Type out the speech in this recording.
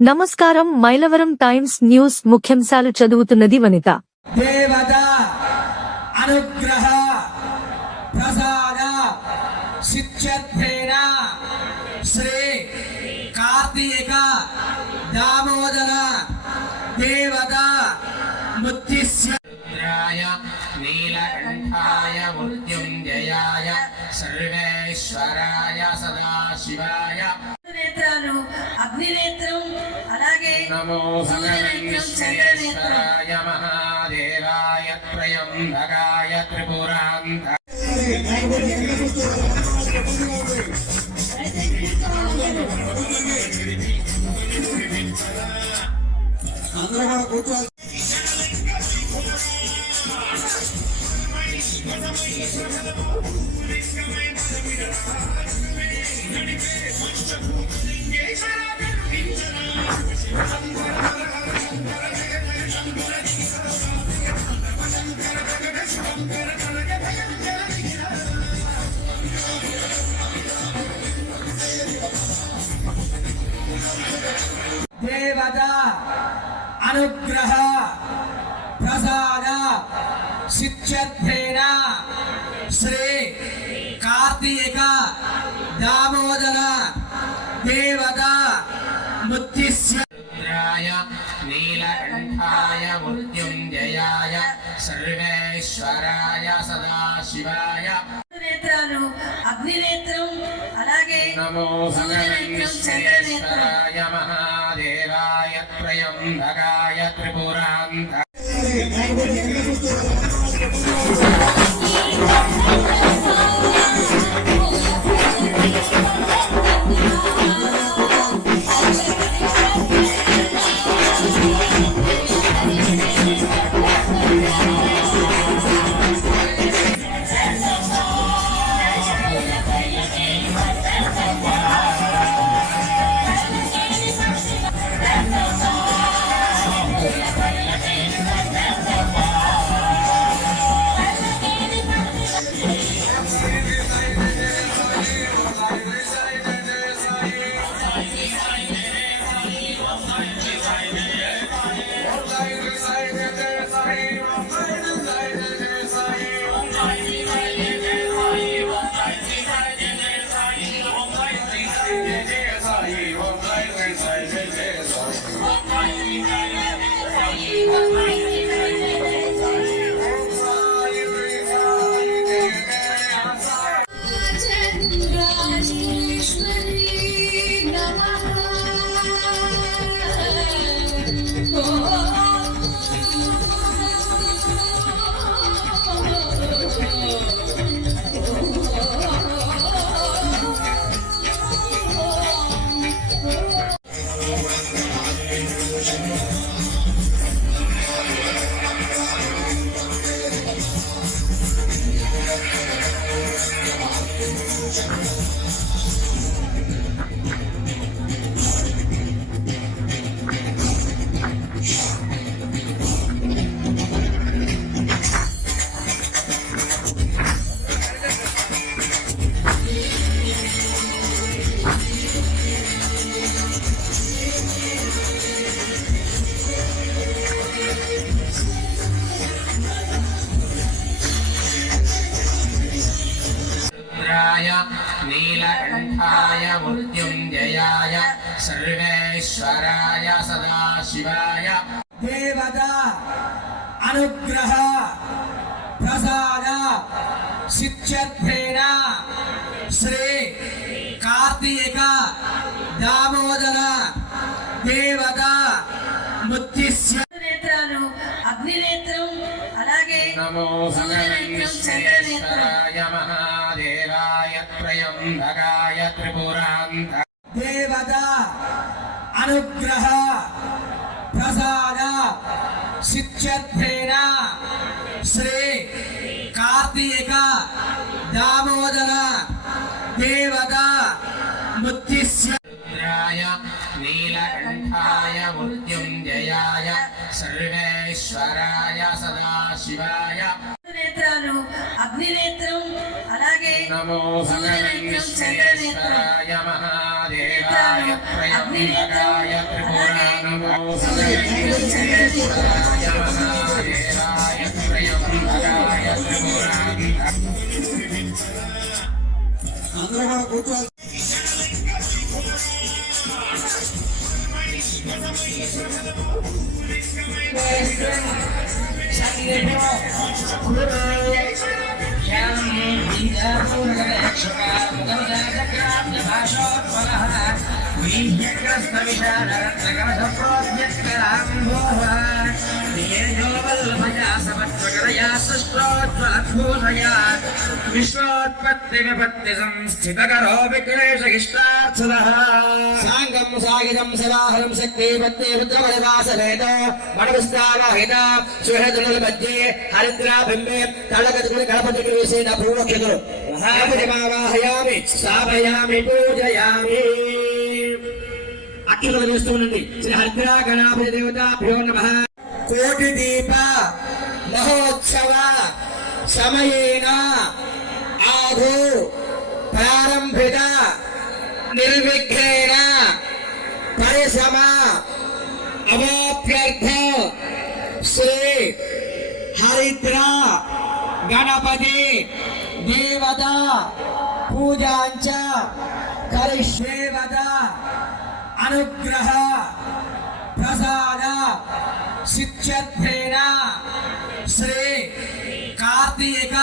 నమస్కారం. Mylavaram times news ముఖ్యాంశాలు చదువుతున్నది వనిత. దేవత అనుగ్రహ ప్రసాద సిద్ధ్యేన శ్రీ కార్తీక దామోదర దేవత ముత్తిస్య నీలకంఠాయ మృత్యుంజయాయ సర్వేశ్వరాయ సదాశివాయ నేత్రాలు అగ్నినేత్రం అలాగే నమో భగవన్శ్రేశ్వరాయ మహాదేవాయ త్రయంబకాయ త్రిపురాంత దేవత అనుగ్రహ ప్రసాద సిద్ధ్యేన శ్రీ కార్తీక దామోదర దేవత ముత్తిస్య నీలకంఠాయ మృత్యుంజయాయ సర్వేశ్వరాయ సదాశివాయ నేత్రాలు అగ్నినేత్రం అలాగే నమో భగవన్శ్రేశ్వరాయ మహాదేవాయ త్రయంబకాయ త్రిపురాంత నీలకంఠాయ మృత్యుంజయాయ సర్వేశ్వరాయ సదాశివాయ దేవత అనుగ్రహ ప్రసాద సిద్ధ్యేన శ్రీ కార్తీక దామోదర దేవత ముత్తిస్య నేత్రాలు అగ్నినేత్రం అలాగే నమో భగవన్శ్రేశ్వరాయ మహాదేవాయ త్రయంబకాయ త్రిపురాంత దేవత అనుగ్రహ ప్రసాద సిద్ధ్యేన శ్రీ కార్తీక దామోదర దేవత ముత్తిస్య నీలకంఠాయ మృత్యుంజయాయ సర్వేశ్వరాయ సదాశివాయ నేత్రాలు అగ్నినేత్రం అలాగే నమో భగవన్శ్రేశ్వరాయ మహాదేవాయ త్రయంబకాయ త్రిపురాంత అందరూ కూడా కూర్చోవాలి. విశ్వోత్పత్తి విపత్తి సంస్థితకరో విక్లేశిష్టార్థదః సాంగం సాగిదం సదాహరం శక్తి పత్తే పుత్రమదవాసనేత మనవిస్తావాహిత సుహృదుల మధ్యే హరిద్రా బింబే తళగతులు గణపతి వేసేన పూర్వక్షతులు మహాపతిమావాహయామి స్థాపయామి పూజయామి. అక్షతలు వేస్తూ ఉండండి. శ్రీ హరిద్రా గణాపతి దేవతాభ్యో నమః. కోటి దీప మహోత్సవ సమయేన ఆధు ప్రారంభిత నిర్విఘ్నేన పరిసమ అవాప్యర్థ శ్రీ హరిద్రా గణపతి దేవత పూజాంచ కరిష్యేవత అనుగ్రహ ప్రసాద సిద్ధ్యర్థేన శ్రీ కార్తీక